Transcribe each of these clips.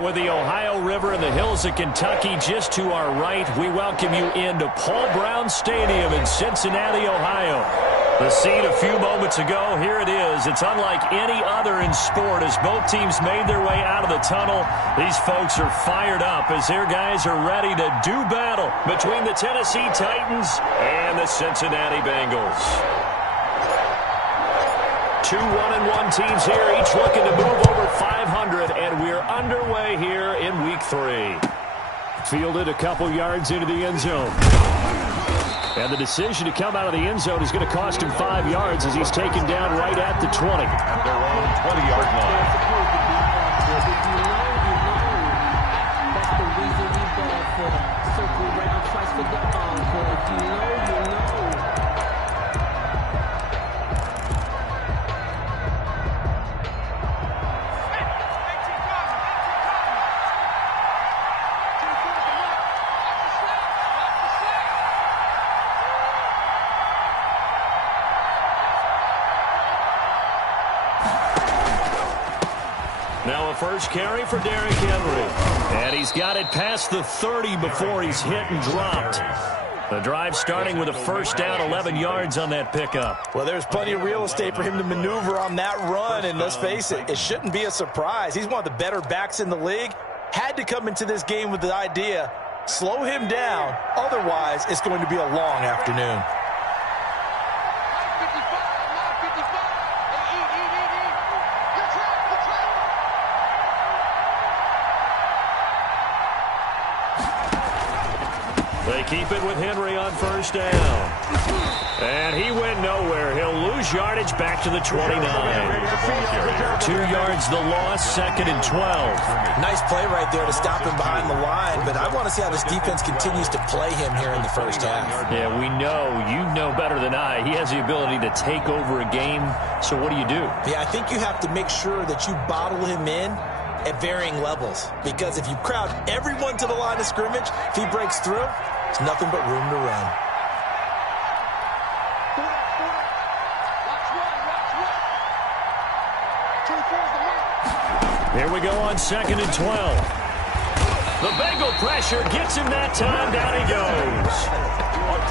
With the Ohio River and the hills of Kentucky just to our right, we welcome you into Paul Brown Stadium in Cincinnati, Ohio. The scene a few moments ago, here it is. It's unlike any other in sport as both teams made their way out of the tunnel. These folks are fired up as their guys are ready to do battle between the Tennessee Titans and the Cincinnati Bengals. Two 1-1 teams here, each looking to move over 500, and we're underway here in Week 3. Fielded a couple yards into the end zone. And the decision to come out of the end zone is going to cost him 5 yards as he's taken down right at the 20. At their own 20-yard line. That's the reason we ball for. Circle around twice for the encore. If you know, you know. Now a first carry for Derrick Henry. And he's got it past the 30 before he's hit and dropped. The drive starting with a first down, 11 yards on that pickup. Well, there's plenty of real estate for him to maneuver on that run, and let's face it, it shouldn't be a surprise. He's one of the better backs in the league. Had to come into this game with the idea, slow him down, otherwise it's going to be a long afternoon. They keep it with Henry on first down. And he went nowhere. He'll lose yardage back to the 29. 2 yards the loss, second and 12. Nice play right there to stop him behind the line, but I want to see how this defense continues to play him here in the first half. Yeah, we know. You know better than I. He has the ability to take over a game. So what do you do? Yeah, I think you have to make sure that you bottle him in at varying levels, because if you crowd everyone to the line of scrimmage, if he breaks through, it's nothing but room to run. Here we go on second and 12. The Bengal pressure gets him that time. Down he goes.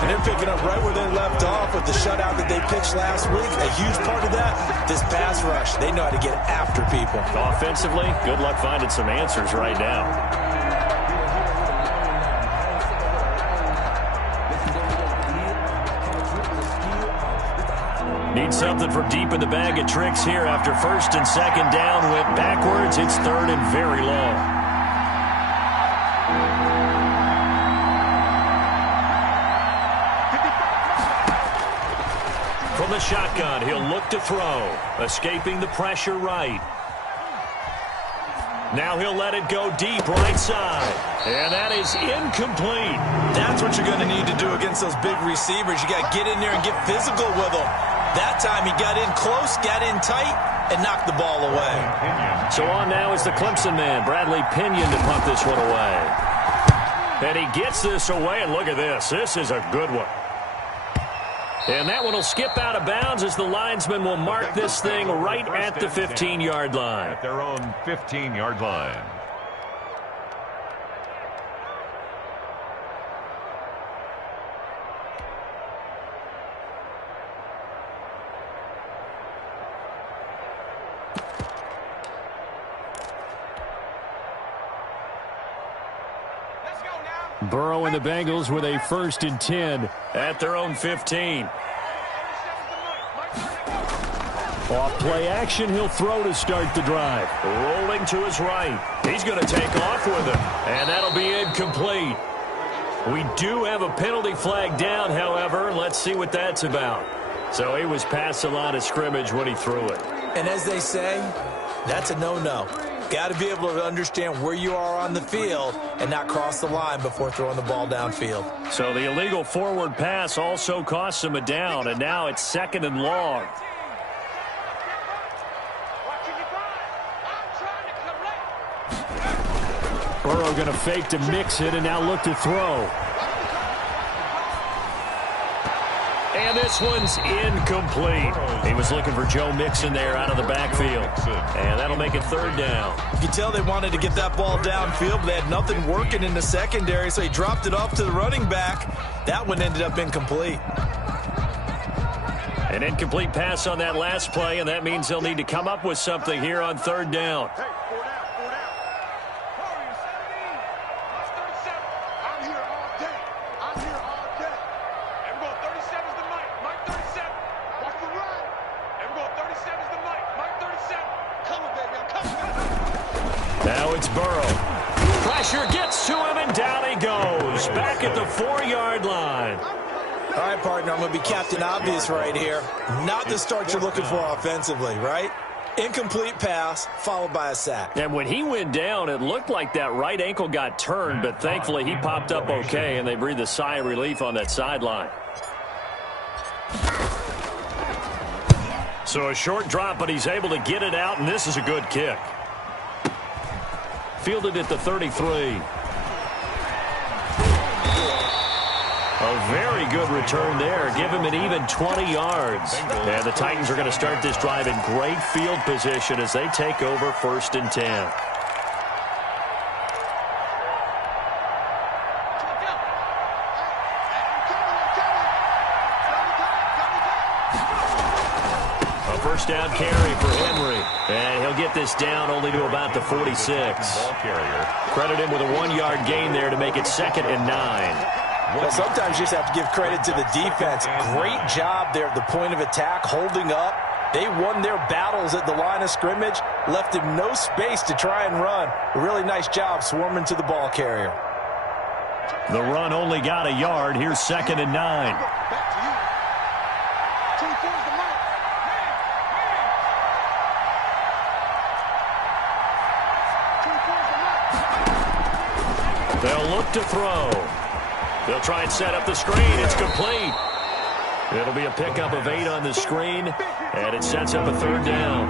And they're picking up right where they left off with the shutout that they pitched last week. A huge part of that, this pass rush. They know how to get after people. Offensively, good luck finding some answers right now. Need something from deep in the bag of tricks here after first and second down went backwards. It's third and very long. From the shotgun, he'll look to throw. Escaping the pressure right. Now he'll let it go deep right side. And that is incomplete. That's what you're going to need to do against those big receivers. You got to get in there and get physical with them. That time he got in close, got in tight, and knocked the ball away. So on now is the Clemson man, Bradley Pinion, to punt this one away. And he gets this away, and look at this. This is a good one. And that one will skip out of bounds as the linesman will mark this thing right at the 15-yard line. At their own 15-yard line. Burrow and the Bengals with a first and 10 at their own 15. Off play action, he'll throw to start the drive. Rolling to his right. He's going to take off with it, and that'll be incomplete. We do have a penalty flag down, however. Let's see what that's about. So he was past the line of scrimmage when he threw it. And as they say, that's a no-no. Got to be able to understand where you are on the field and not cross the line before throwing the ball downfield. So the illegal forward pass also costs him a down, and now it's second and long. Burrow going to fake to mix it and now look to throw. And this one's incomplete. He was looking for Joe Mixon there out of the backfield. And that'll make it 3rd down. You can tell they wanted to get that ball downfield, but they had nothing working in the secondary, so he dropped it off to the running back. That one ended up incomplete. An incomplete pass on that last play, and that means they'll need to come up with something here on 3rd down. Now it's Burrow. Pressure gets to him, and down he goes. Back at the 4-yard line. All right, partner, I'm going to be Captain Obvious right here. Not the start you're looking for offensively, right? Incomplete pass, followed by a sack. And when he went down, it looked like that right ankle got turned, but thankfully he popped up okay, and they breathed a sigh of relief on that sideline. So a short drop, but he's able to get it out, and this is a good kick. Fielded at the 33. A very good return there. Give him an even 20 yards. And the Titans are going to start this drive in great field position as they take over 1st and 10. A 1st down carry for Henry. And he'll get this down only to about the 46. Ball carrier. Credit him with a 1-yard gain there to make it 2nd and 9. Well, sometimes you just have to give credit to the defense. Great job there at the point of attack, holding up. They won their battles at the line of scrimmage, left him no space to try and run. A really nice job swarming to the ball carrier. The run only got a yard. Here's 2nd and 9. They'll look to throw. They'll try and set up the screen. It's complete. It'll be a pickup of 8 on the screen, and it sets up a 3rd down.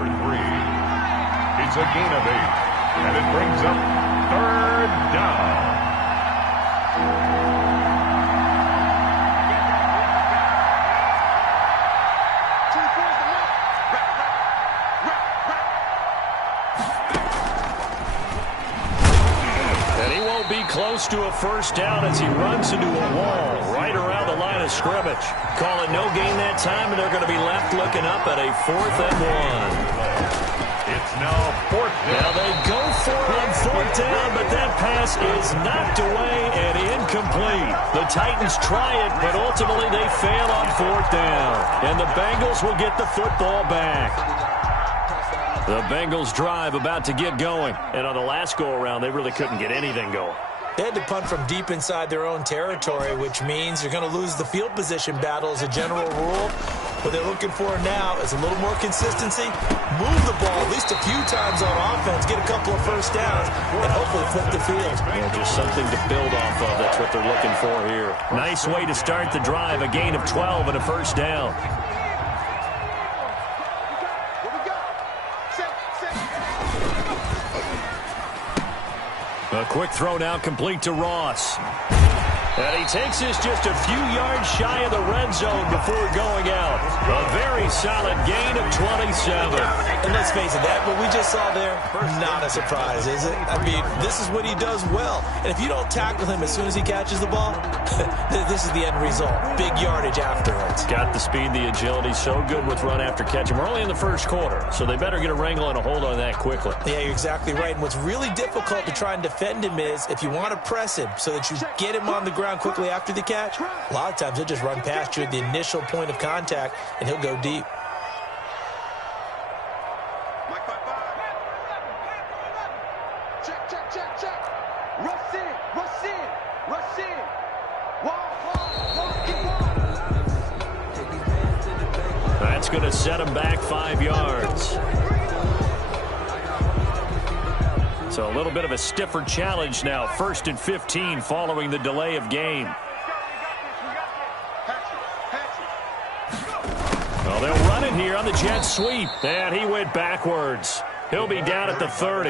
It's a gain of 8, and it brings up 3rd down. Close to a 1st down as he runs into a wall right around the line of scrimmage. Call it no gain that time, and they're going to be left looking up at a 4th and 1. It's now 4th down. Now they go for it on 4th down, but that pass is knocked away and incomplete. The Titans try it, but ultimately they fail on 4th down. And the Bengals will get the football back. The Bengals drive about to get going. And on the last go-around, they really couldn't get anything going. They had to punt from deep inside their own territory, which means you're going to lose the field position battle as a general rule. What they're looking for now is a little more consistency, move the ball at least a few times on offense, get a couple of 1st downs, and hopefully flip the field. Yeah, just something to build off of. That's what they're looking for here. Nice way to start the drive, a gain of 12 and a 1st down. A quick throw now complete to Ross. And he takes this just a few yards shy of the red zone before going out. A very solid gain of 27. And let's face it, that what we just saw there, not a surprise, is it? I mean, this is what he does well. And if you don't tackle him as soon as he catches the ball, this is the end result. Big yardage afterwards. Got the speed, the agility, so good with run after catch. And we're only in the 1st quarter, so they better get a wrangle and a hold on that quickly. Yeah, you're exactly right. And what's really difficult to try and defend him is if you want to press him so that you get him on the ground quickly after the catch, a lot of times he'll just run past you at the initial point of contact, and he'll go deep. That's going to set him back 5 yards. So a little bit of a stiffer challenge now. 1st and 15 following the delay of game. Well, they'll run it here on the jet sweep. And he went backwards. He'll be down at the 30.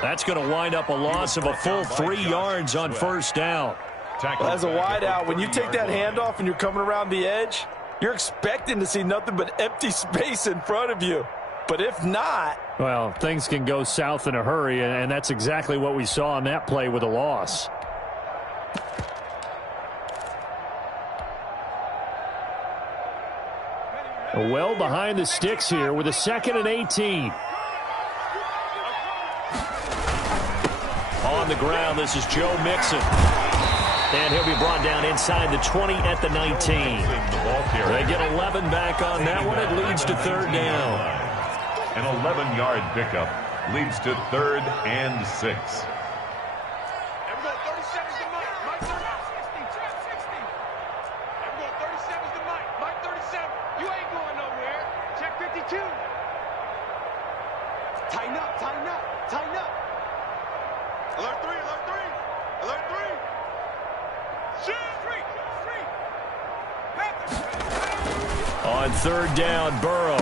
That's going to wind up a loss of a full 3 yards on 1st down. Well, as a wide out, when you take that handoff and you're coming around the edge, You're expecting to see nothing but empty space in front of you. But if not... Well, things can go south in a hurry, and that's exactly what we saw on that play with a loss. Well behind the sticks here with a 2nd and 18. On the ground, this is Joe Mixon. And he'll be brought down inside the 20 at the 19. They get 11 back on that one. It leads to 3rd down. An 11-yard pickup leads to 3rd and 6. Tighten up, tighten up, tighten up. Alert 3, alert 3, alert 3. On 3rd down, Burrow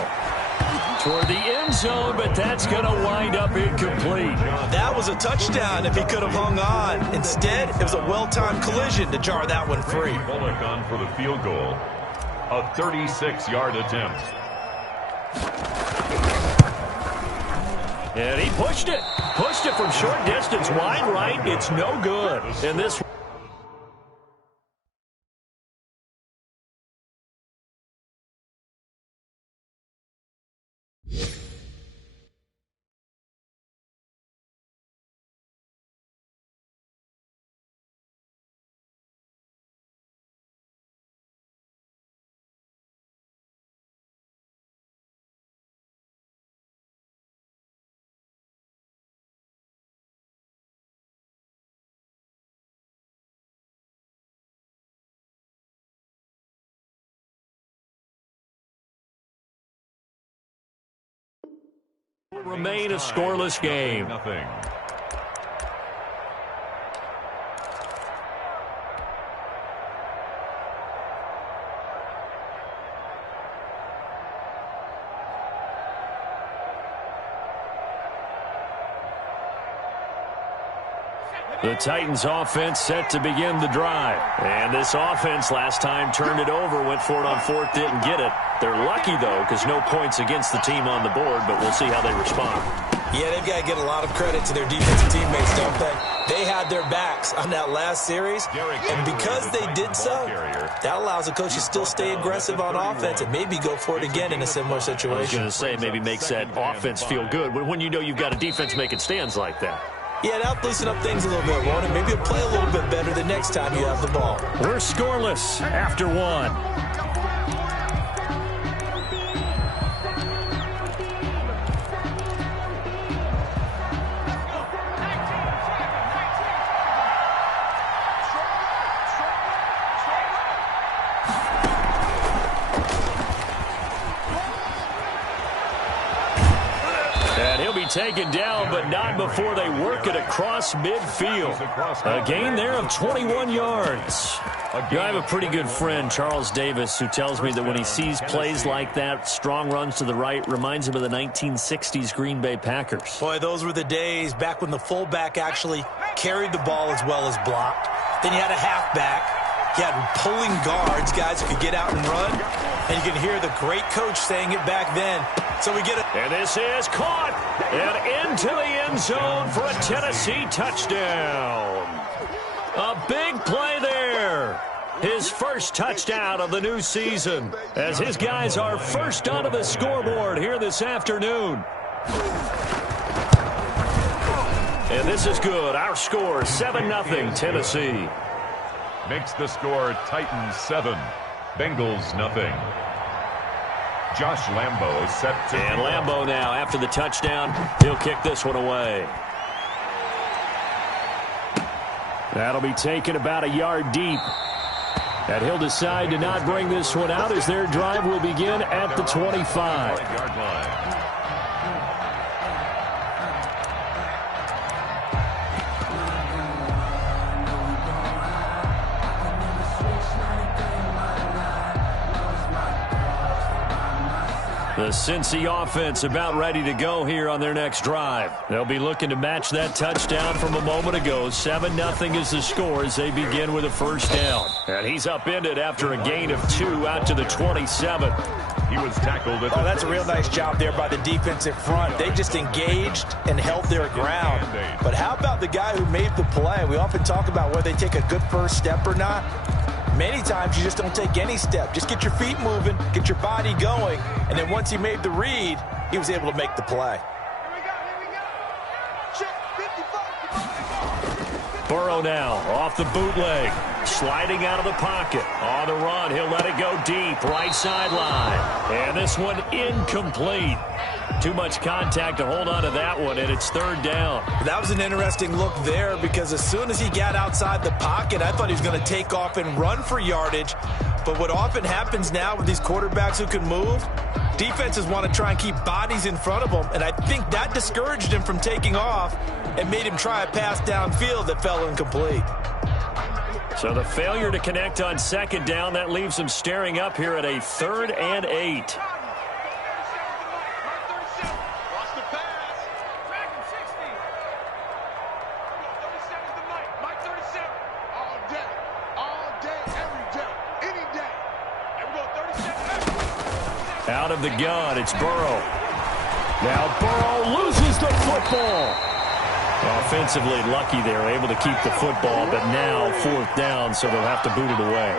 toward the end zone, but that's going to wind up incomplete. That was a touchdown if he could have hung on. Instead, it was a well-timed collision to jar that one free. Bullock on for the field goal. A 36-yard attempt. And he pushed it from short distance, wide right. It's no good. And this remain a scoreless game. Nothing. The Titans offense set to begin the drive. And this offense last time turned it over, went for it on 4th, didn't get it. They're lucky, though, because no points against the team on the board, but we'll see how they respond. Yeah, they've got to get a lot of credit to their defensive teammates, don't they? They had their backs on that last series, and because they did so, that allows the coach to still stay aggressive on offense and maybe go for it again in a similar situation. I was going to say, maybe makes that offense feel good when you know you've got a defense making stands like that. Yeah, that'll loosen up things a little bit, won't it? Maybe you'll play a little bit better the next time you have the ball. We're scoreless after 1. Taken down, but not before they work it across midfield. A gain there of 21 yards. I have a pretty good friend, Charles Davis, who tells me that when he sees plays like that, strong runs to the right, reminds him of the 1960s Green Bay Packers. Boy, those were the days back when the fullback actually carried the ball as well as blocked. Then you had a halfback. You had pulling guards, guys who could get out and run. And you can hear the great coach saying it back then. So we get it. And this is caught and into the end zone for a Tennessee touchdown. A big play there. His first touchdown of the new season as his guys are first onto the scoreboard here this afternoon. And this is good. Our score, 7-0 Tennessee. Makes the score Titans 7, Bengals nothing. Josh Lambo is set to... And Lambo now, after the touchdown, he'll kick this one away. That'll be taken about a yard deep. And he'll decide to not bring this one out as their drive will begin at the 25-yard line. The The Cincy offense about ready to go here on their next drive. They'll be looking to match that touchdown from a moment ago. 7-0 is the score as they begin with a first down. And he's upended after a gain of 2 out to the 27. He was tackled at the that's a real nice job there by the defensive front. They just engaged and held their ground. But how about the guy who made the play? We often talk about whether they take a good first step or not. Many times you just don't take any step. Just get your feet moving, get your body going, and then once he made the read, he was able to make the play. Burrow now off the bootleg, sliding out of the pocket. On the run, he'll let it go deep, right sideline. And this one incomplete. Too much contact to hold on to that one, and it's third down. That was an interesting look there because as soon as he got outside the pocket, I thought he was going to take off and run for yardage. But what often happens now with these quarterbacks who can move, defenses want to try and keep bodies in front of them, and I think that discouraged him from taking off and made him try a pass downfield that fell incomplete. So the failure to connect on second down, that leaves him staring up here at a 3rd and 8. Out of the gun, it's Burrow. Now Burrow loses the football. Offensively lucky they're able to keep the football, but now 4th down, so they'll have to boot it away.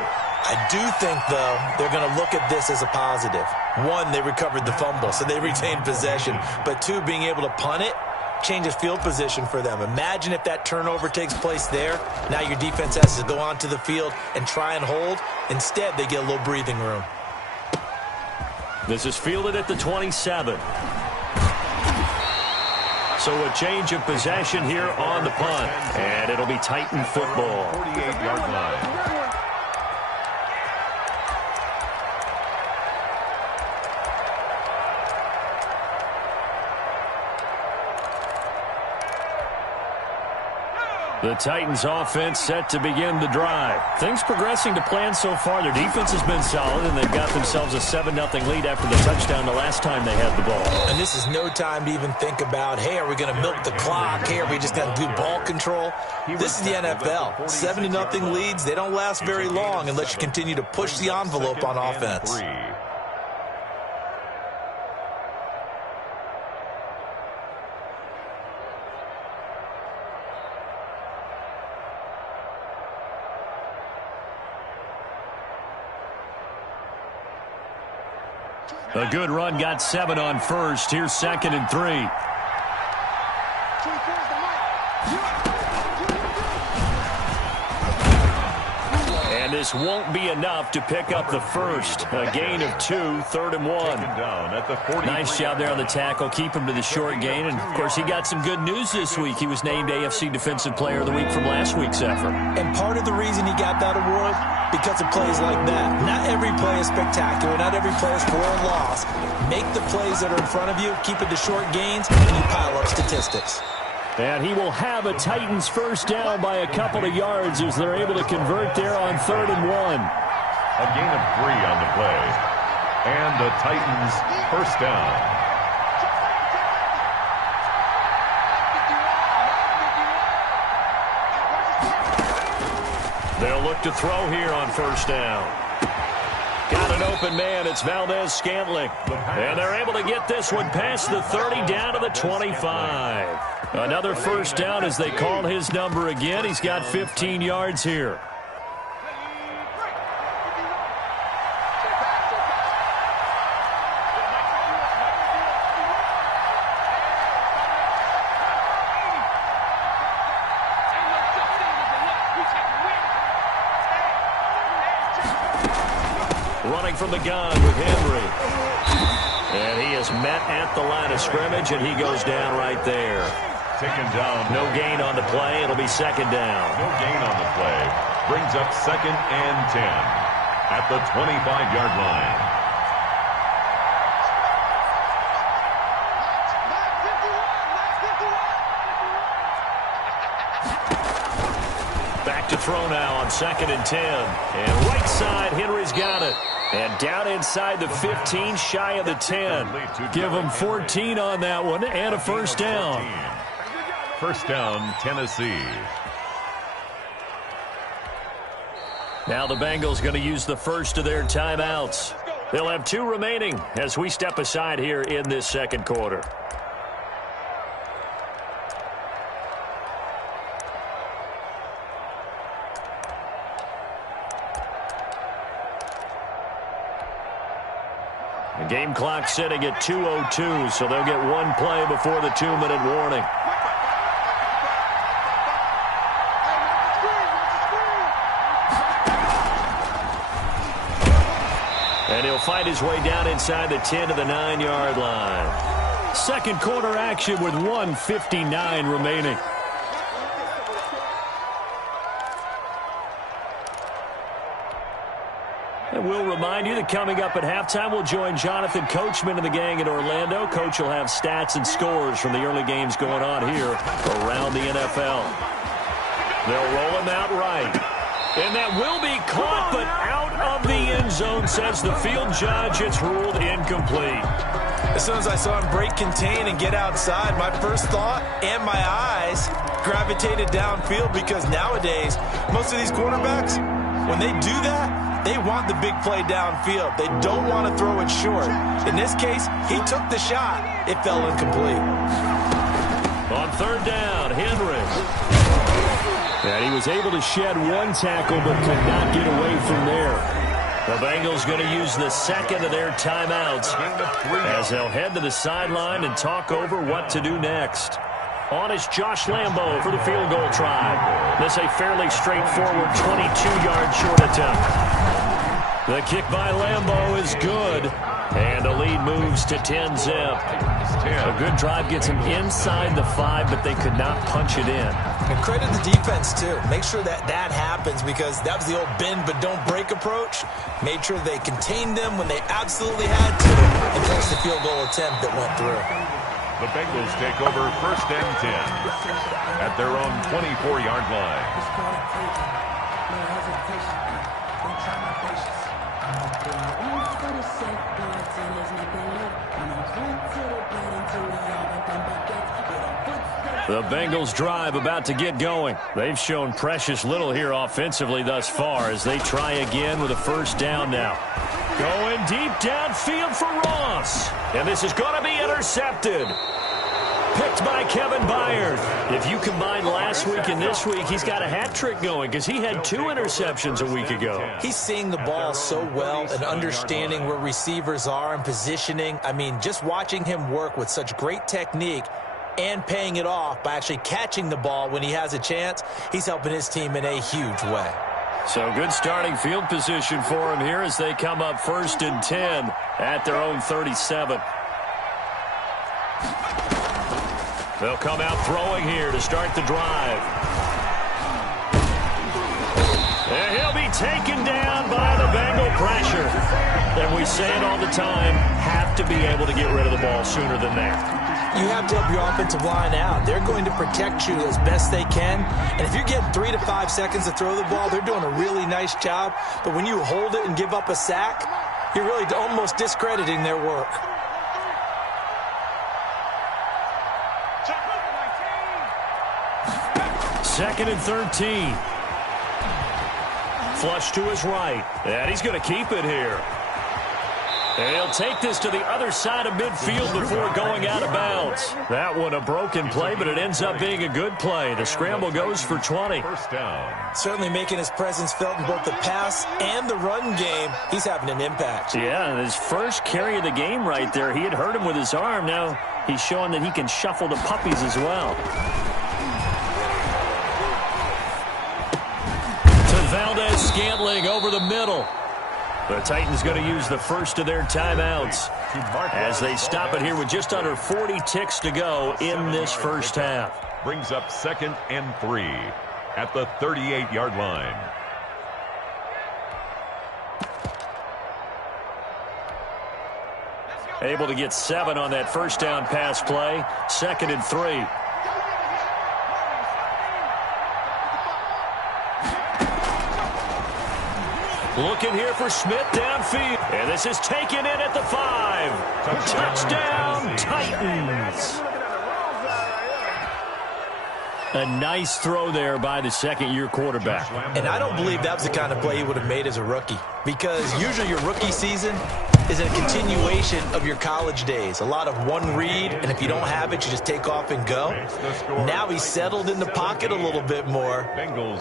I do think, though, they're going to look at this as a positive. 1, they recovered the fumble, so they retained possession. But 2, being able to punt it changes field position for them. Imagine if that turnover takes place there. Now your defense has to go onto the field and try and hold. Instead, they get a little breathing room. This is fielded at the 27. So a change of possession here on the punt. And it'll be Titan football. 48-yard line. The Titans offense set to begin the drive. Things progressing to plan so far. Their defense has been solid, and they've got themselves a 7-0 lead after the touchdown the last time they had the ball. And this is no time to even think about, hey, are we going to milk the clock? Hey, are we just going to do ball control? This is the NFL. 7-0 leads, they don't last very long unless you continue to push the envelope on offense. A good run got 7 on first. Here's 2nd and 3. And this won't be enough to pick up the first. A gain of 2, 3rd and 1. Nice job there on the tackle. Keep him to the short gain. And, of course, he got some good news this week. He was named AFC Defensive Player of the Week from last week's effort. And part of the reason he got that award, because of plays like that. Not every play is spectacular. Not every play is for a loss. Make the plays that are in front of you, keep it to short gains, and you pile up statistics. And he will have a Titans first down by a couple of yards as they're able to convert there on 3rd and 1. A gain of 3 on the play. And the Titans first down. They'll look to throw here on first down. Got an open man. It's Valdez-Scantling. And they're able to get this one past the 30 down to the 25. Another first down as they call his number again. He's got 15 yards here. Running from the gun with Henry. And he is met at the line of scrimmage, and he goes down right there. Taken down. No gain on the play. It'll be 2nd down. No gain on the play. Brings up 2nd and 10 at the 25-yard line. throw now on 2nd and 10. And right side, Henry's got it. And down inside the 15, shy of the 10. Give them 14 on that one and a first down. First down, Tennessee. Now the Bengals going to use the first of their timeouts. They'll have 2 remaining as we step aside here in this second quarter. The game clock sitting at 2:02, so they'll get 1 play before the 2-minute warning. And he'll fight his way down inside the 10 to the 9-yard line. Second quarter action with 1:59 remaining. And we'll remind you that coming up at halftime, we'll join Jonathan Coachman and the gang in Orlando. Coach will have stats and scores from the early games going on here around the NFL. They'll roll him out right. And that will be caught, but out of the end zone, says the field judge. It's ruled incomplete. As soon as I saw him break contain and get outside, my first thought and my eyes gravitated downfield, because nowadays, most of these quarterbacks, when they do that, they want the big play downfield. They don't want to throw it short. In this case, he took the shot. It fell incomplete. On third down, Henry. And he was able to shed 1 tackle but could not get away from there. The Bengals going to use the second of their timeouts as they'll head to the sideline and talk over what to do next. On is Josh Lambo for the field goal try. This a fairly straightforward 22-yard short attempt. The kick by Lambo is good, and the lead moves to 10-zip. A good drive gets him inside the 5, but they could not punch it in. And credit the defense, too. Make sure that happens, because that was the old bend but don't break approach. Made sure they contained them when they absolutely had to, and forced the field goal attempt that went through. The Bengals take over 1st and 10 at their own 24-yard line. The Bengals drive about to get going. They've shown precious little here offensively thus far as they try again with a first down now. Going deep downfield for Ross. And this is going to be intercepted. Picked by Kevin Byard. If you combine last week and this week, he's got a hat trick going because he had 2 interceptions a week ago. He's seeing the ball so well and understanding where receivers are and positioning. I mean, just watching him work with such great technique and paying it off by actually catching the ball when he has a chance, he's helping his team in a huge way. So good starting field position for him here as they come up 1st and 10 at their own 37. They'll come out throwing here to start the drive. And he'll be taken down by the Bengal pressure. And we say it all the time, have to be able to get rid of the ball sooner than that. You have to help your offensive line out. They're going to protect you as best they can. And if you're getting 3 to 5 seconds to throw the ball, they're doing a really nice job. But when you hold it and give up a sack, you're really almost discrediting their work. Second and 13. Flush to his right. And he's going to keep it here. And he'll take this to the other side of midfield before going out of bounds. That one a broken play, but it ends up being a good play. The scramble goes for 20. First down. Certainly making his presence felt in both the pass and the run game. He's having an impact. Yeah, his first carry of the game right there. He had hurt him with his arm. Now he's showing that he can shuffle the puppies as well. To Valdez-Scantling over the middle. The Titans going to use the first of their timeouts as they stop it here with just under 40 ticks to go in this first half. Brings up 2nd and 3 at the 38-yard line. Able to get 7 on that first down pass play. 2nd and 3. Looking here for Smith downfield. And this is taken in at the 5. Touchdown, Titans. A nice throw there by the second-year quarterback. And I don't believe that was the kind of play he would have made as a rookie, because usually your rookie season is a continuation of your college days. A lot of one read, and if you don't have it, you just take off and go. Now he's settled in the pocket a little bit more,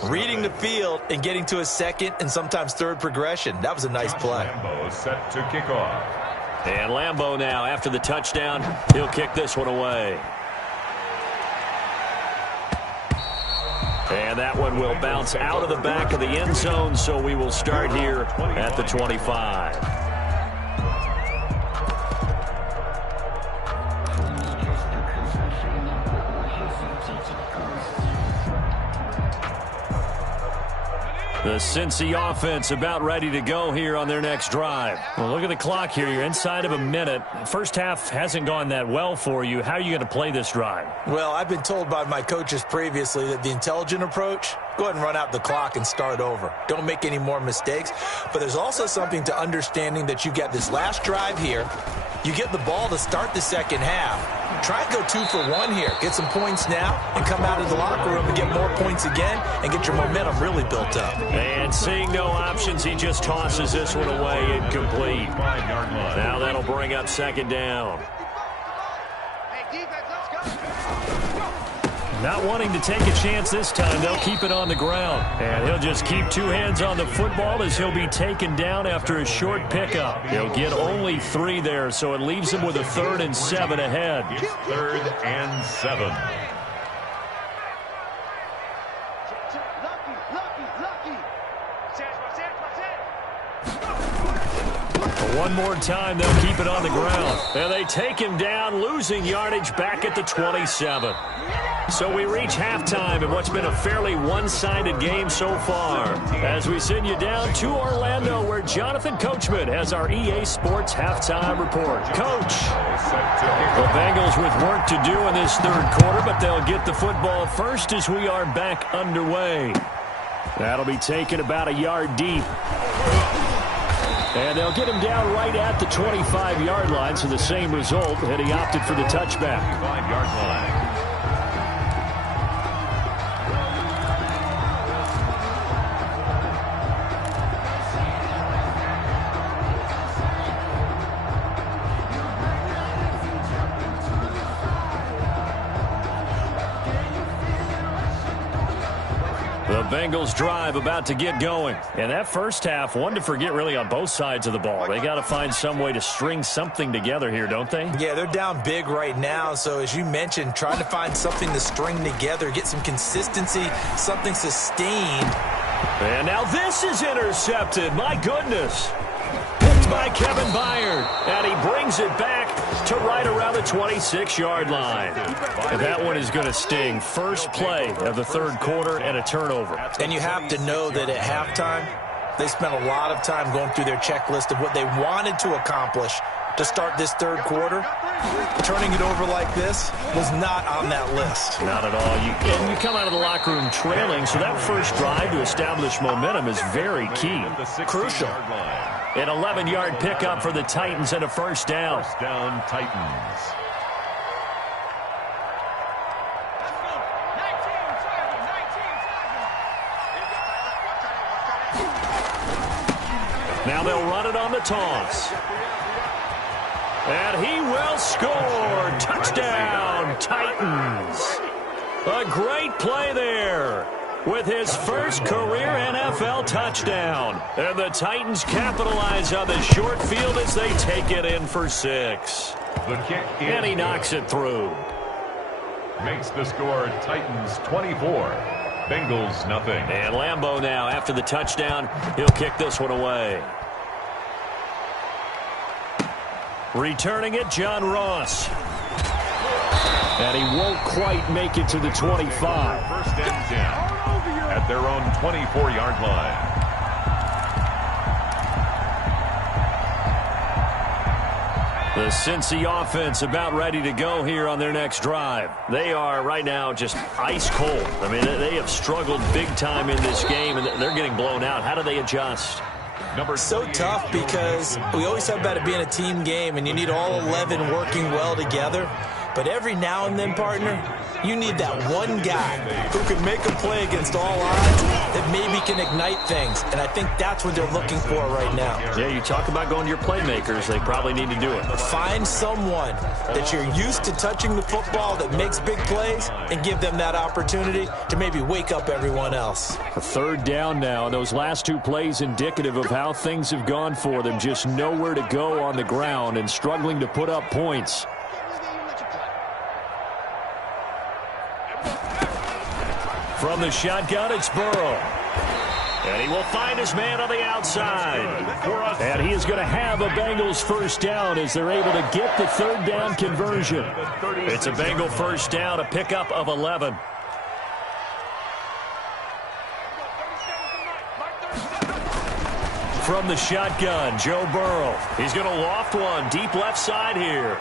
reading the field and getting to a second and sometimes third progression. That was a nice play. Lambo set to kick off. And Lambo now, after the touchdown, he'll kick this one away. And that one will bounce out of the back of the end zone, so we will start here at the 25. The Cincy offense about ready to go here on their next drive. Well, look at the clock here. You're inside of a minute. First half hasn't gone that well for you. How are you going to play this drive? Well, I've been told by my coaches previously that the intelligent approach, go ahead and run out the clock and start over. Don't make any more mistakes. But there's also something to understanding that you get this last drive here. You get the ball to start the second half. Try and go 2 for 1 here. Get some points now and come out of the locker room and get more points again and get your momentum really built up. And seeing no options, he just tosses this one away incomplete. Now that'll bring up second down. Not wanting to take a chance this time, they'll keep it on the ground. And he'll just keep 2 hands on the football as he'll be taken down after a short pickup. He'll get only 3 there, so it leaves him with a 3rd and 7 ahead. 3rd and 7. One more time, they'll keep it on the ground. And they take him down, losing yardage back at the 27. So we reach halftime in what's been a fairly one-sided game so far. As we send you down to Orlando, where Jonathan Coachman has our EA Sports halftime report. Coach, the Bengals with work to do in this third quarter, but they'll get the football first as we are back underway. That'll be taken about a yard deep. And they'll get him down right at the 25-yard line, so the same result, and he opted for the touchback. 5-yard line. The Bengals drive about to get going. And that first half, one to forget really on both sides of the ball. They got to find some way to string something together here, don't they? Yeah, they're down big right now. So as you mentioned, trying to find something to string together, get some consistency, something sustained. And now this is intercepted. My goodness. Picked by Kevin Byard. And he brings it back to right around the 26-yard line. And that one is going to sting. First play of the third quarter and a turnover. And you have to know that at halftime, they spent a lot of time going through their checklist of what they wanted to accomplish to start this third quarter. Turning it over like this was not on that list. Not at all. You come out of the locker room trailing, so that first drive to establish momentum is very key. Crucial. An 11-yard pickup for the Titans and a first down. First down, Titans. Now they'll run it on the toss. And he will score. Touchdown, Titans. A great play there with his first career NFL touchdown. And the Titans capitalize on the short field as they take it in for 6. The kick is and he knocks it through. Makes the score Titans 24, Bengals nothing. And Lambo now, after the touchdown, he'll kick this one away. Returning it, John Ross. And he won't quite make it to the 25. First and 10 at their own 24-yard line. The Cincy offense about ready to go here on their next drive. They are right now just ice cold. I mean, they have struggled big time in this game, and they're getting blown out. How do they adjust? So tough because we always talk about it being a team game and you need all 11 working well together. But every now and then, partner, you need that one guy who can make a play against all odds that maybe can ignite things. And I think that's what they're looking for right now. Yeah, you talk about going to your playmakers. They probably need to do it. Find someone that you're used to touching the football that makes big plays and give them that opportunity to maybe wake up everyone else. A third down now, and those last two plays indicative of how things have gone for them. Just nowhere to go on the ground and struggling to put up points. From the shotgun, it's Burrow. And he will find his man on the outside. And he is going to have a Bengals first down as they're able to get the third down conversion. It's a Bengal first down, a pickup of 11. From the shotgun, Joe Burrow. He's going to loft one deep left side here.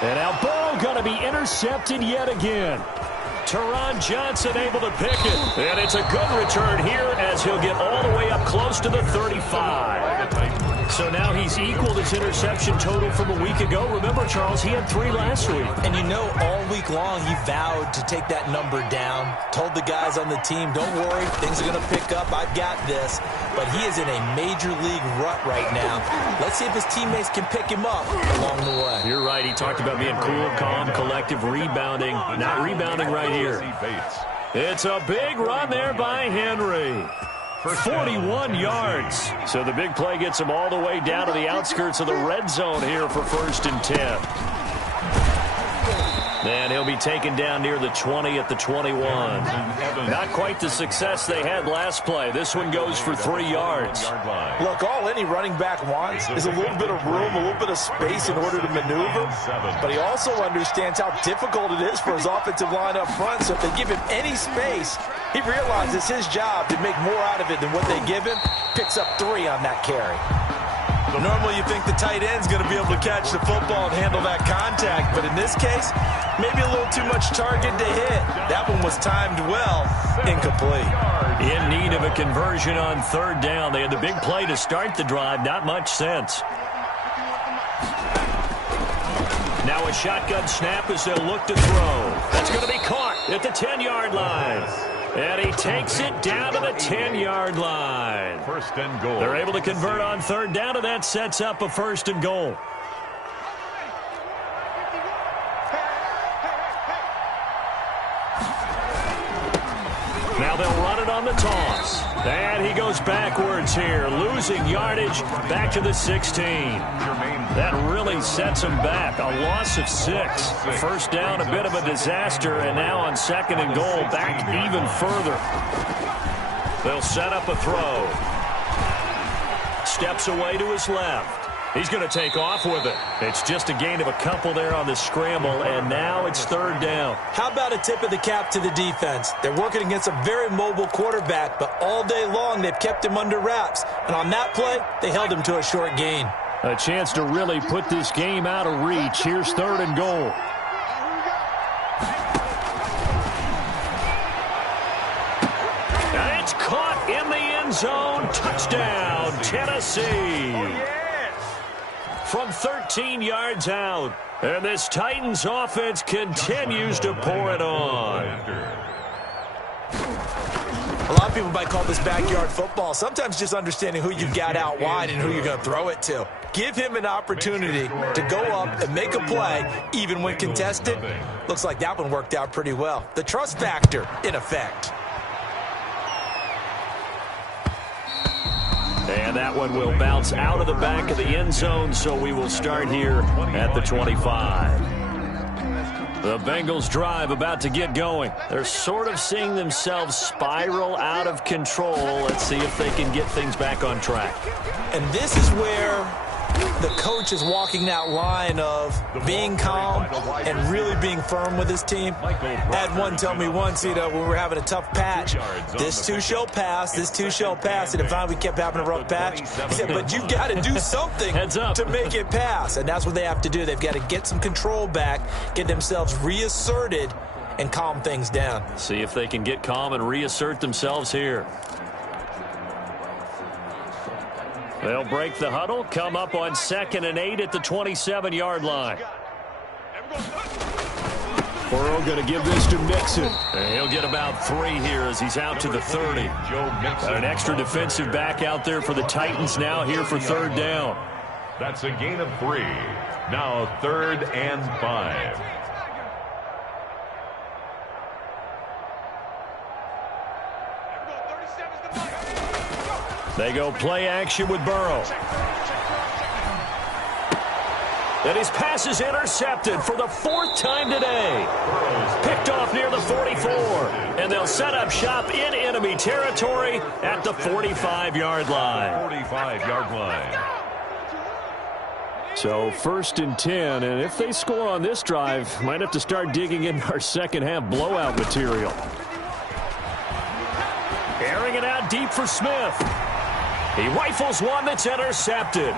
And now Burrow going to be intercepted yet again. Teron Johnson able to pick it. And it's a good return here as he'll get all the way up close to the 35. So now he's equaled his interception total from a week ago. Remember, Charles, he had 3 last week. And you know, all week long he vowed to take that number down. Told the guys on the team, don't worry, things are going to pick up. I've got this. But he is in a major league rut right now. Let's see if his teammates can pick him up along the way. You're right. He talked about being cool, calm, collective, rebounding. Not rebounding right here. It's a big run there by Henry. 41 yards. So the big play gets him all the way down to the outskirts of the red zone here for 1st and 10. And he'll be taken down near the 20 at the 21. Not quite the success they had last play. This one goes for 3 yards. Look, all any running back wants is a little bit of room, a little bit of space in order to maneuver. But he also understands how difficult it is for his offensive line up front. So if they give him any space, he realizes his job to make more out of it than what they give him. Picks up 3 on that carry. Normally you think the tight end's going to be able to catch the football and handle that contact, but in this case, maybe a little too much target to hit. That one was timed well, incomplete. In need of a conversion on 3rd down. They had the big play to start the drive, not much sense. Now a shotgun snap as they'll look to throw. That's going to be caught at the 10-yard line. And he takes it down to the 10-yard line. 1st and goal. They're able to convert on 3rd down, and that sets up a 1st and goal. Now they'll run it on the toss. And he goes backwards here, losing yardage back to the 16. That really sets him back. A loss of 6. 1st down, a bit of a disaster, and now on 2nd and goal, back even further. They'll set up a throw. Steps away to his left. He's going to take off with it. It's just a gain of a couple there on the scramble, and now it's 3rd down. How about a tip of the cap to the defense? They're working against a very mobile quarterback, but all day long they've kept him under wraps. And on that play, they held him to a short gain. A chance to really put this game out of reach. Here's 3rd and goal. And it's caught in the end zone. Touchdown, Tennessee. From 13 yards out. And this Titans offense continues to pour it on. A lot of people might call this backyard football. Sometimes just understanding who you've got out wide and who you're going to throw it to. Give him an opportunity to go up and make a play, even when contested. Looks like that one worked out pretty well. The trust factor in effect. And that one will bounce out of the back of the end zone, so we will start here at the 25. The Bengals drive about to get going. They're sort of seeing themselves spiral out of control. Let's see if they can get things back on track. And this is where the coach is walking that line of being calm and really being firm with his team. I had one tell me once, when we were having a tough patch, this too shall pass, this too shall pass. And if we kept having a rough patch, he said, but you've got to do something to make it pass. And that's what they have to do. They've got to get some control back, get themselves reasserted, and calm things down. See if they can get calm and reassert themselves here. They'll break the huddle, come up on 2nd and 8 at the 27-yard line. Burrow going to give this to Mixon. And he'll get about 3 here as he's out to the 30. Got an extra defensive back out there for the Titans now here for 3rd down. That's a gain of 3. Now 3rd and 5. They go play action with Burrow. And his pass is intercepted for the 4th time today. Picked off near the 44. And they'll set up shop in enemy territory at the 45-yard line. 45-yard line. So 1st and 10, and if they score on this drive, might have to start digging in our second-half blowout material. Airing it out deep for Smith. He rifles one that's intercepted.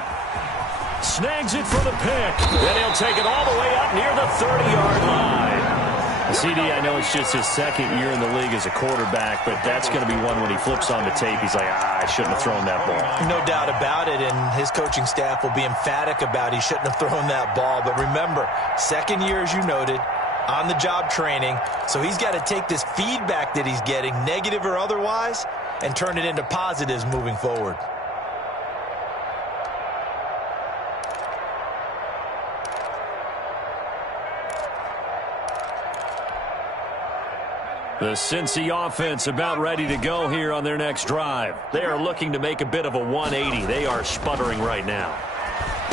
Snags it for the pick. Then he'll take it all the way up near the 30-yard line. CD, I know it's just his 2nd year in the league as a quarterback, but that's going to be one when he flips on the tape, he's like, I shouldn't have thrown that ball. No doubt about it, and his coaching staff will be emphatic about he shouldn't have thrown that ball. But remember, 2nd year, as you noted, on-the-job training, so he's got to take this feedback that he's getting, negative or otherwise, and turn it into positives moving forward. The Cincy offense about ready to go here on their next drive. They are looking to make a bit of a 180. They are sputtering right now.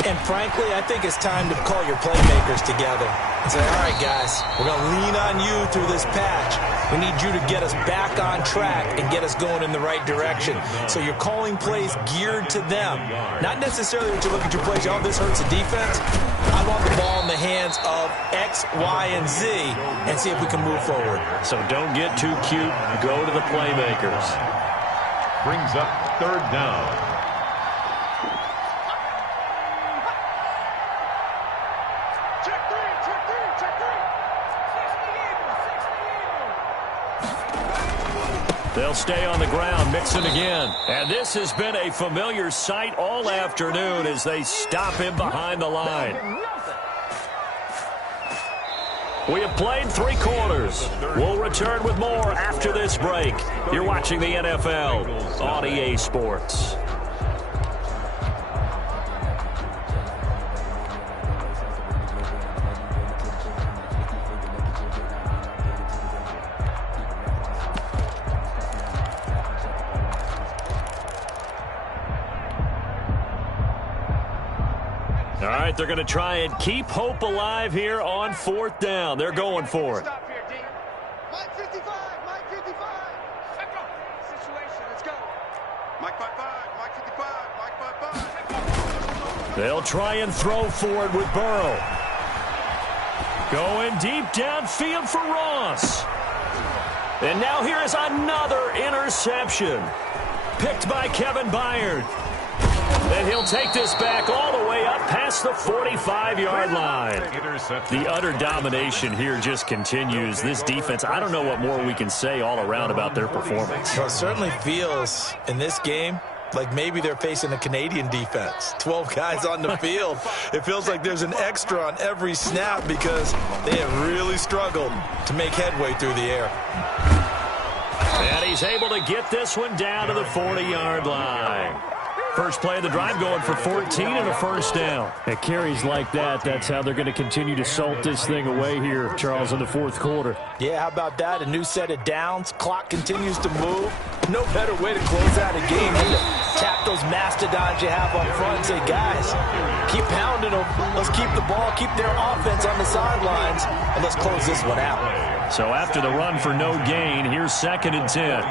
And frankly, I think it's time to call your playmakers together and say, all right, guys, we're going to lean on you through this patch. We need you to get us back on track and get us going in the right direction. So you're calling plays geared to them. Not necessarily that you look at your plays, oh, this hurts the defense. I want the ball in the hands of X, Y, and Z and see if we can move forward. So don't get too cute. Go to the playmakers. Brings up 3rd down. They'll stay on the ground, Mixon again. And this has been a familiar sight all afternoon as they stop him behind the line. We have played 3 quarters. We'll return with more after this break. You're watching the NFL on EA Sports. All right, they're going to try and keep hope alive here on 4th down. They're going for it. Stop here, D. Mike 55, Mike 55. Situation, let's go. Mike 55, Mike 55, Mike 55. They'll try and throw for it with Burrow. Going deep downfield for Ross. And now here is another interception. Picked by Kevin Byard. And he'll take this back all the way up past the 45-yard line. The utter domination here just continues. This defense, I don't know what more we can say all around about their performance. Well, it certainly feels in this game like maybe they're facing a Canadian defense. 12 guys on the field. It feels like there's an extra on every snap because they have really struggled to make headway through the air. And he's able to get this one down to the 40-yard line. First play of the drive going for 14 and a 1st down. At carries like that, that's how they're going to continue to salt this thing away here, Charles, in the 4th quarter. Yeah, how about that? A new set of downs. Clock continues to move. No better way to close out a game than to tap those mastodons you have up front and say, guys, keep pounding them. Let's keep the ball, keep their offense on the sidelines, and let's close this one out. So after the run for no gain, here's 2nd and 10.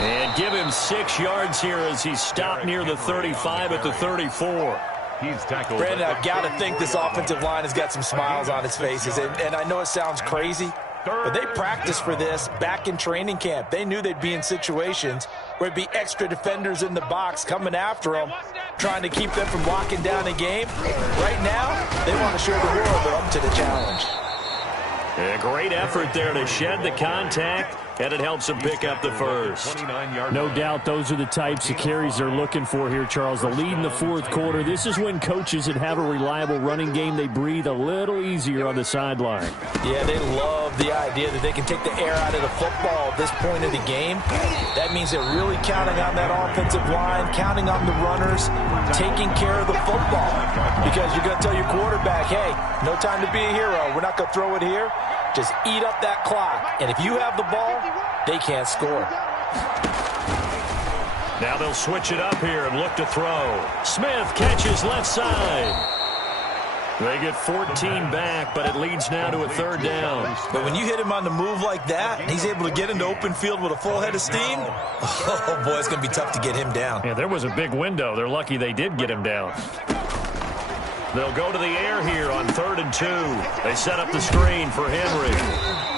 And give him 6 yards here as he's stopped near the 35 at the 34. He's tackled. Brandon, I've got to think this offensive line has got some smiles on its faces. And I know it sounds crazy, but they practiced for this back in training camp. They knew they'd be in situations where it'd be extra defenders in the box coming after them, trying to keep them from locking down a game. Right now, they want to show the world they're up to the challenge. A great effort there to shed the contact, and it helps him pick up the first. No doubt those are the types of carries they're looking for here, Charles. The lead in the fourth quarter. This is when coaches that have a reliable running game, they breathe a little easier on the sideline. Yeah, they love the idea that they can take the air out of the football at this point of the game. That means they're really counting on that offensive line, counting on the runners, taking care of the football. Because you're going to tell your quarterback, hey, no time to be a hero. We're not going to throw it here. Just eat up that clock. And if you have the ball, they can't score. Now they'll switch it up here and look to throw. Smith catches left side. They get 14 back, but it leads now to a third down. But when you hit him on the move like that, and he's able to get into open field with a full head of steam, oh, boy, it's going to be tough to get him down. Yeah, there was a big window. They're lucky they did get him down. They'll go to the air here on 3rd and 2. They set up the screen for Henry.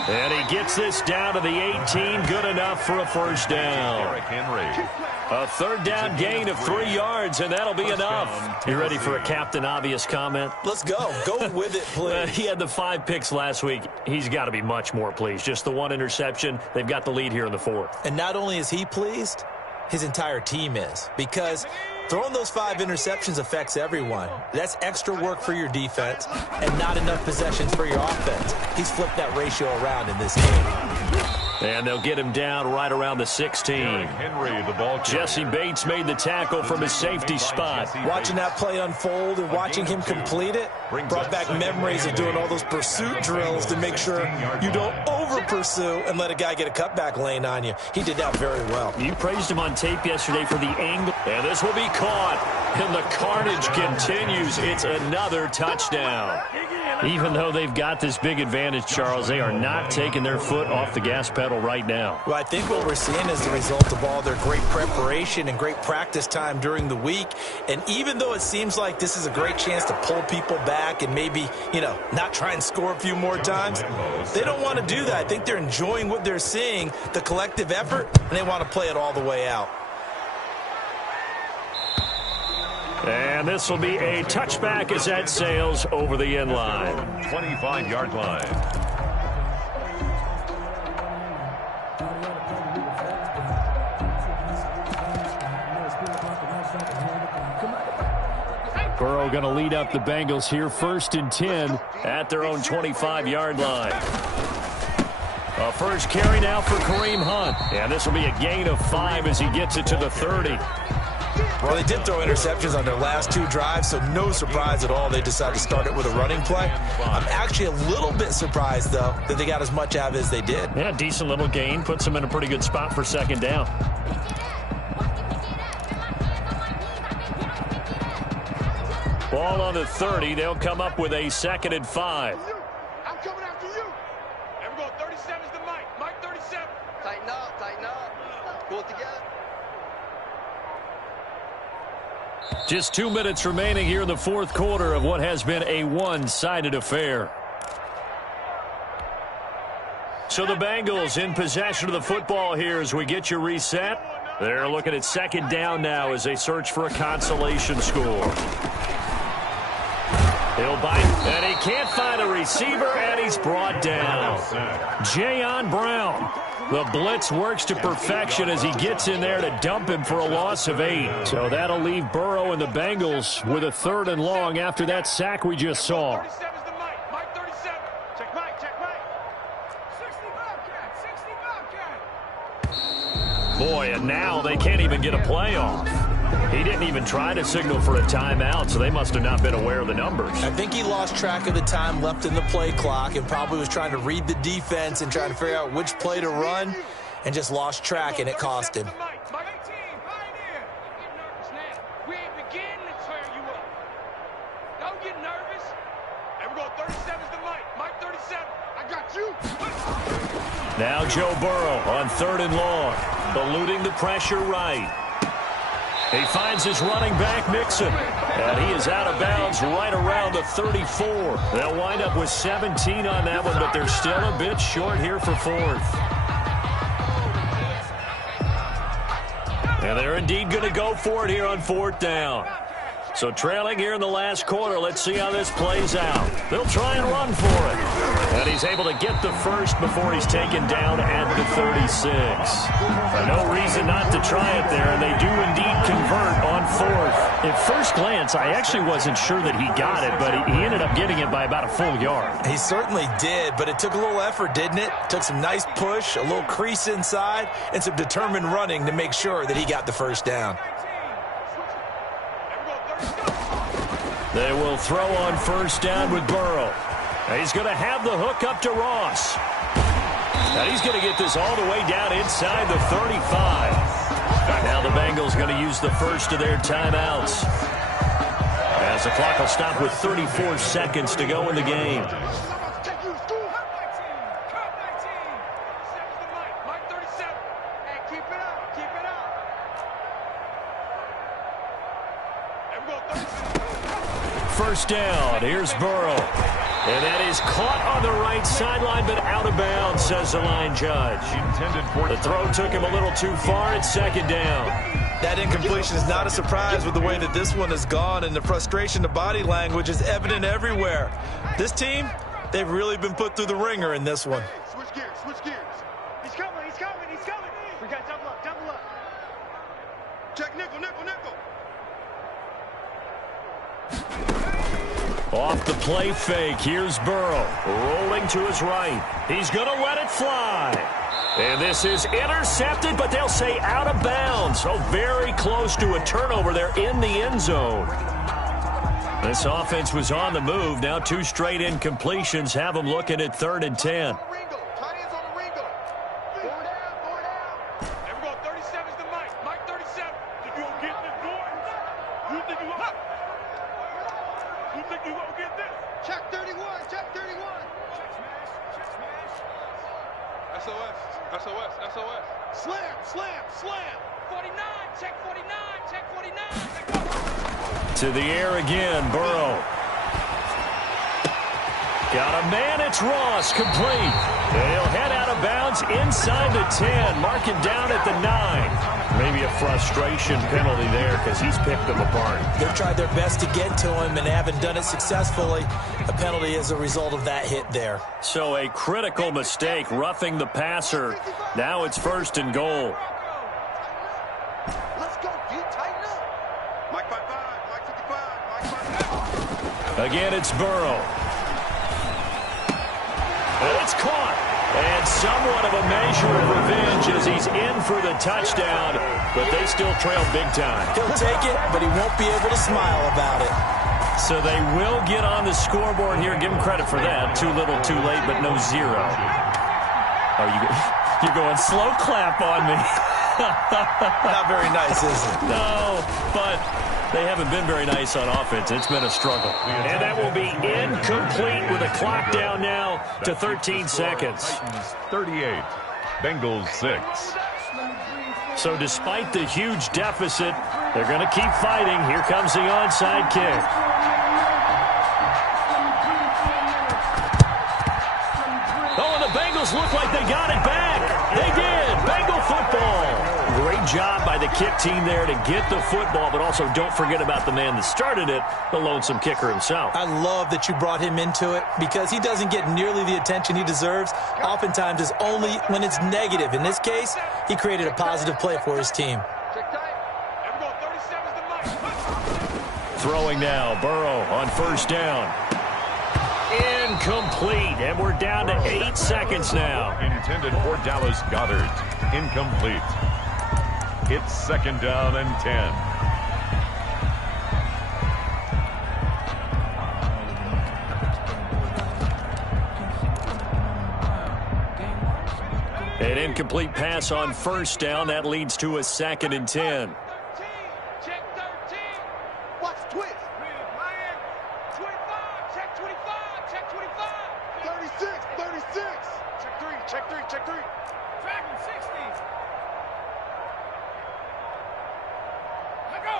And he gets this down to the 18. Good enough for a first down. A third down gain of 3 yards, and that'll be enough. You ready for a Captain Obvious comment? Let's go. Go with it, please. He had the 5 picks last week. He's got to be much more pleased. Just the 1 interception. They've got the lead here in the 4th. And not only is he pleased, his entire team is. Because throwing those 5 interceptions affects everyone. That's extra work for your defense and not enough possessions for your offense. He's flipped that ratio around in this game. And they'll get him down right around the 16. Henry, the ball carrier. Jesse Bates made the tackle from his safety spot. Watching that play unfold and watching him complete it brought back memories of doing all those pursuit drills to make sure you don't over-pursue and let a guy get a cutback lane on you. He did that very well. You praised him on tape yesterday for the angle. And this will be caught. And the carnage continues. It's another touchdown. Even though they've got this big advantage, Charles, they are not taking their foot off the gas pedal right now. Well, I think what we're seeing is the result of all their great preparation and great practice time during the week. And even though it seems like this is a great chance to pull people back and maybe, not try and score a few more times, they don't want to do that. I think they're enjoying what they're seeing, the collective effort, and they want to play it all the way out. And this will be a touchback as that sails over the end line. 25-yard line. Burrow going to lead up the Bengals here, 1st and 10 at their own 25-yard line. A first carry now for Kareem Hunt. And this will be a gain of 5 as he gets it to the 30. Well, they did throw interceptions on their last 2 drives, so no surprise at all they decided to start it with a running play. I'm actually a little bit surprised, though, that they got as much out of it as they did. Yeah, decent little gain. Puts them in a pretty good spot for 2nd down. Ball on the 30. They'll come up with a 2nd and 5. I'm coming after you. And we're going 37 is the Mike. Mike 37. Tighten up, tighten up. Pull it together. Just 2 minutes remaining here in the 4th quarter of what has been a one-sided affair. So the Bengals in possession of the football here as we get you reset. They're looking at 2nd down now as they search for a consolation score. He'll bite, and he can't find a receiver, and he's brought down. Jayon Brown. The blitz works to perfection as he gets in there to dump him for a loss of 8. So that'll leave Burrow and the Bengals with a 3rd and long after that sack we just saw. 37 is the Mike. Mike 37. Check Mike, check Mike. 60 Bobcat, 60 Bobcat. Boy, and now they can't even get a playoff. He didn't even try to signal for a timeout, so they must have not been aware of the numbers. I think he lost track of the time left in the play clock and probably was trying to read the defense and trying to figure out which play to run and just lost track, and it cost him. Mike 18, pioneer. Get nervous now. We ain't beginning to tear you up. Don't get nervous. And we're going 37 is the Mike. Mike 37. I got you. Now Joe Burrow on 3rd and long, eluding the pressure right. He finds his running back, Mixon, and he is out of bounds right around the 34. They'll wind up with 17 on that one, but they're still a bit short here for 4th. And they're indeed going to go for it here on 4th down. So trailing here in the last quarter. Let's see how this plays out. They'll try and run for it. And he's able to get the first before he's taken down at the 36. No reason not to try it there, and they do indeed convert on fourth. At first glance, I actually wasn't sure that he got it, but he ended up getting it by about a full yard. He certainly did, but it took a little effort, didn't it? Took some nice push, a little crease inside, and some determined running to make sure that he got the first down. They will throw on first down with Burrow. He's going to have the hook up to Ross. And he's going to get this all the way down inside the 35. Now the Bengals going to use the first of their timeouts, as the clock will stop with 34 seconds to go in the game. First down. Here's Burrow. And that is caught on the right sideline, but out of bounds, says the line judge. The throw took him a little too far. It's second down. That incompletion is not a surprise with the way that this one has gone, and the frustration, the body language is evident everywhere. This team, they've really been put through the ringer in this one. Switch gears, switch gears. He's coming, he's coming, he's coming. We got double up, double up. Check nickel, nickel, nickel. Off the play fake, here's Burrow, rolling to his right. He's going to let it fly. And this is intercepted, but they'll say out of bounds. So very close to a turnover there in the end zone. This offense was on the move. Now two straight incompletions have them looking at 3rd and 10. Check 31, check 31. SOS, SOS, SOS. Slam, slam, slam. 49, check 49, check 49. To the air again, Burrow. Got a man, it's Ross, complete. And he'll head out of bounds inside the 10, marking down at the 9. Maybe a frustration penalty there because he's picked them apart. They've tried their best to get to him and haven't done it successfully. A penalty as a result of that hit there. So a critical mistake, roughing the passer. Now it's 1st and goal. Let's go, dude, tighten up. Mike 55, Mike 55, Mike 55. Again, it's Burrow. And it's caught. And somewhat of a measure of revenge as he's in for the touchdown, but they still trail big time. He'll take it, but he won't be able to smile about it. So they will get on the scoreboard here. Give him credit for that. Too little, too late, but no zero. Oh, you're going slow clap on me. Not very nice, is it? No, but they haven't been very nice on offense. It's been a struggle. And that will be incomplete with a clock down now to 13 seconds. 38, Bengals 6. So despite the huge deficit, they're going to keep fighting. Here comes the onside kick. Oh, and the Bengals look like they got it back. They did. Bengal football. Great job by the kick team there to get the football, but also don't forget about the man that started it, the lonesome kicker himself. I love that you brought him into it because he doesn't get nearly the attention he deserves. Oftentimes it's only when it's negative. In this case, he created a positive play for his team. Throwing now, Burrow on first down. Incomplete, and we're down to 8 seconds now. Intended for Dallas Goedert. Incomplete. It's 2nd down and 10. An incomplete pass on first down. That leads to a 2nd and 10. Check 13. Watch twist. 25, check 25, check 25. 36, 36. Check 3, check 3, check 3. Dragon 60. Let go.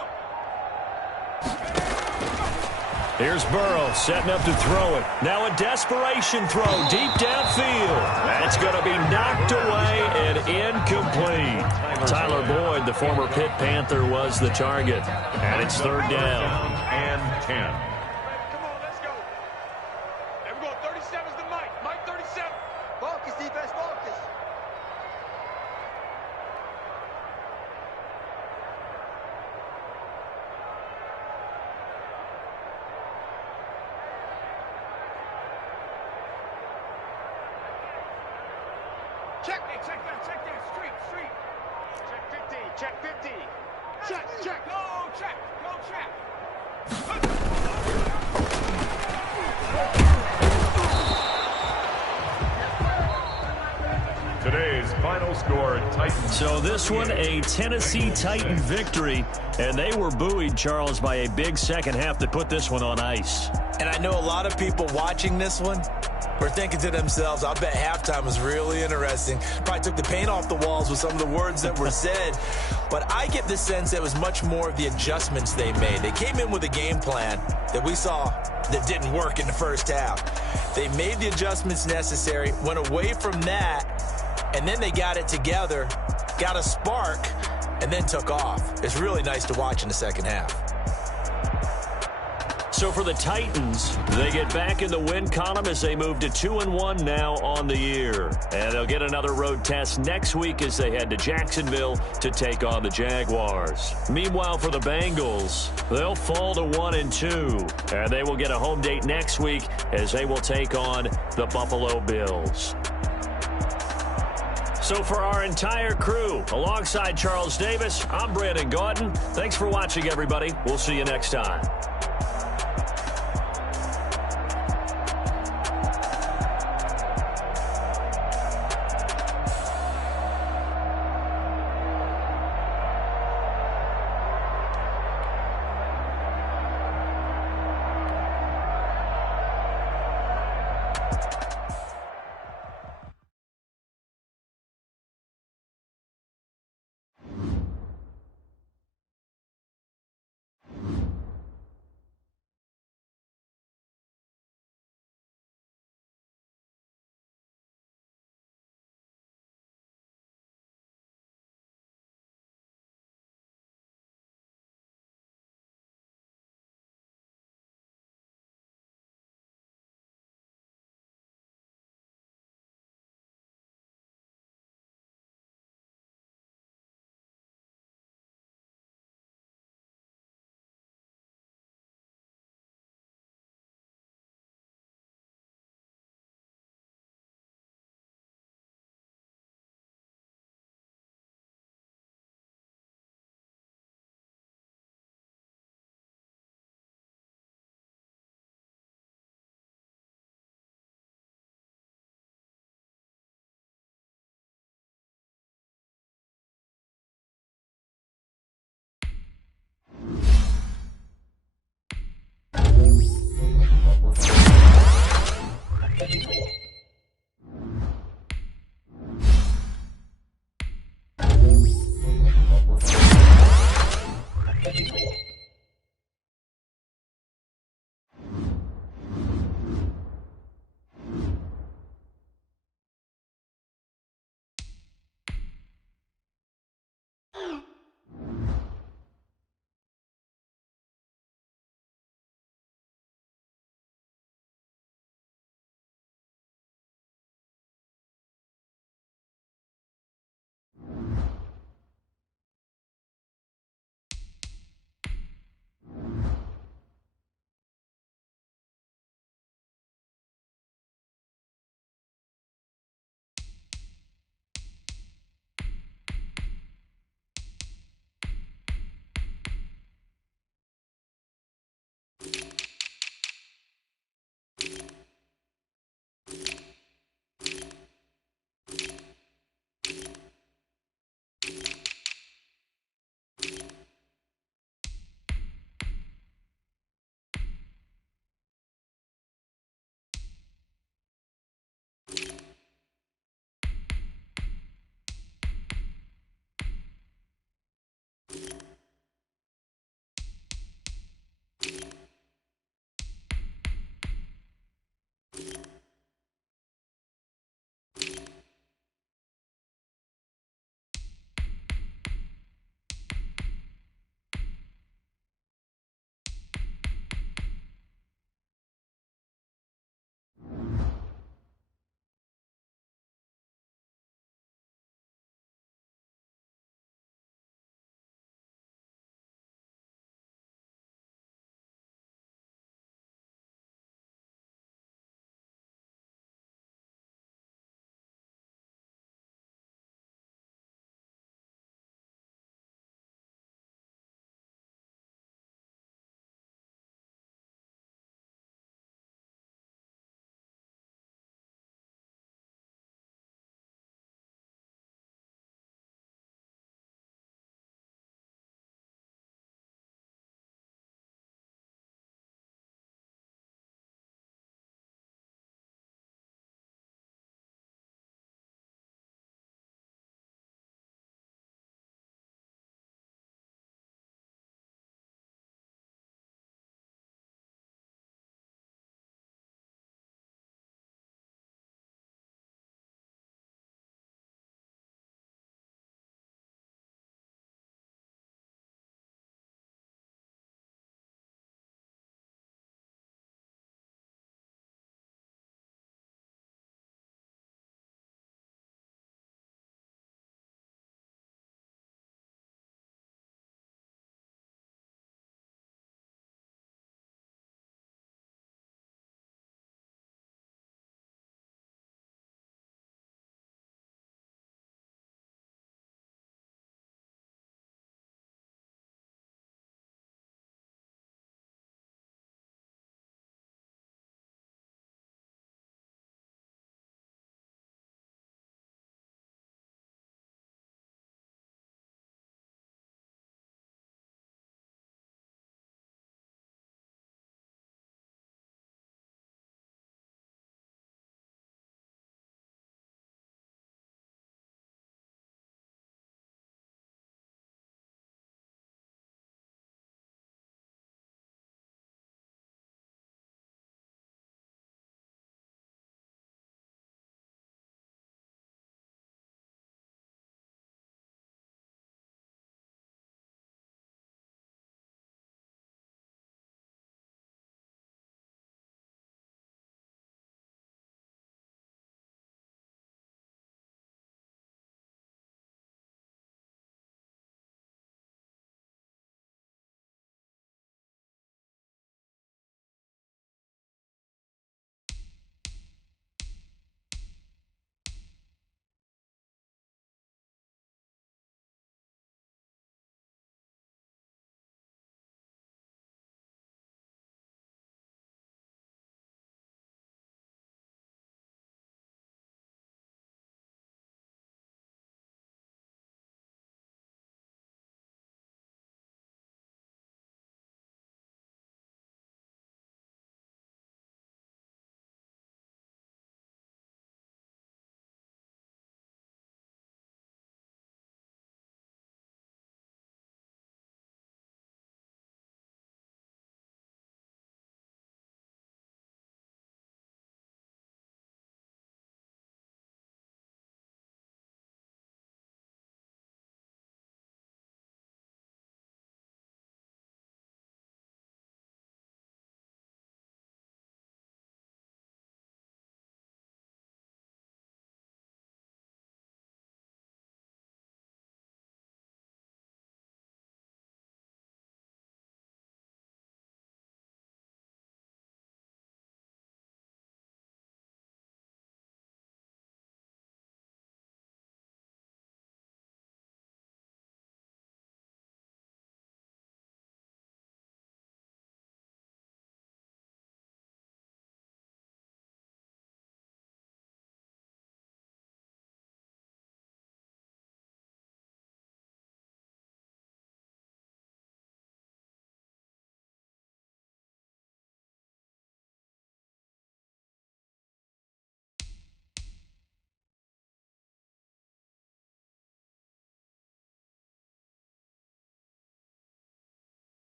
Here's Burrow setting up to throw it. Now a desperation throw deep downfield. That's going to be knocked away and incomplete. Tyler Boyd, the former Pitt Panther, was the target. And it's 3rd down. and 10. Come on, let's go. There we go. 37's the Mike. Mike 37. Focus, defense, focus. Check that, street. Check 50, check 50. Check, go check. Today's final score, Titans. So this one, a Tennessee Titan victory, and they were buoyed, Charles, by a big second half that put this one on ice. And I know a lot of people watching this one were thinking to themselves, I bet halftime was really interesting. Probably took the paint off the walls with some of the words that were said. But I get the sense it was much more of the adjustments they made. They came in with a game plan that we saw that didn't work in the first half. They made the adjustments necessary, went away from that, and then they got it together, got a spark, and then took off. It's really nice to watch in the second half. So for the Titans, they get back in the win column as they move to 2-1 now on the year. And they'll get another road test next week as they head to Jacksonville to take on the Jaguars. Meanwhile, for the Bengals, they'll fall to 1-2. And they will get a home date next week as they will take on the Buffalo Bills. So for our entire crew, alongside Charles Davis, I'm Brandon Gaudin. Thanks for watching, everybody. We'll see you next time.